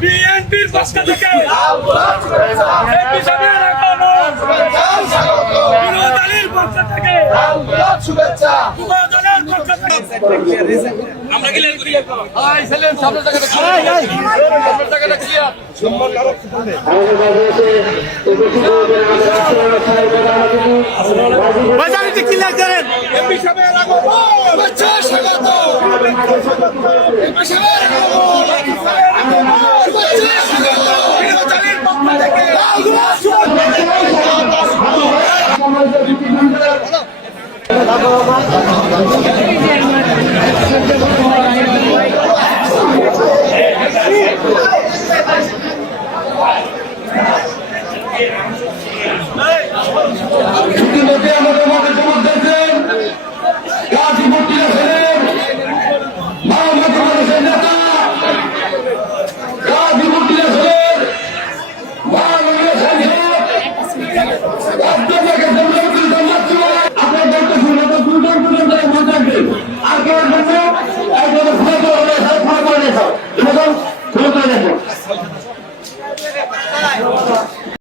বিএনপির পক্ষ থেকে বিরোধীর পক্ষ থেকে শুভেচ্ছা আমরা ক্লিয়ার করি বাজারে কি লাগছেন এমপি সাহেবের আগমন শুভেচ্ছা স্বাগত এমপি সাহেবের আগমন শুভেচ্ছা স্বাগত বিরোধীর পক্ষ থেকে ইতিমধ্যে আমাদের মধ্যে জমা দিয়েছেন গাজীপুর টিএসএলের মাননীয় কংগ্রেসের নেতা গাজীপুর টিএসএলের মাননীয় সাংসদ অধ্যক্ষ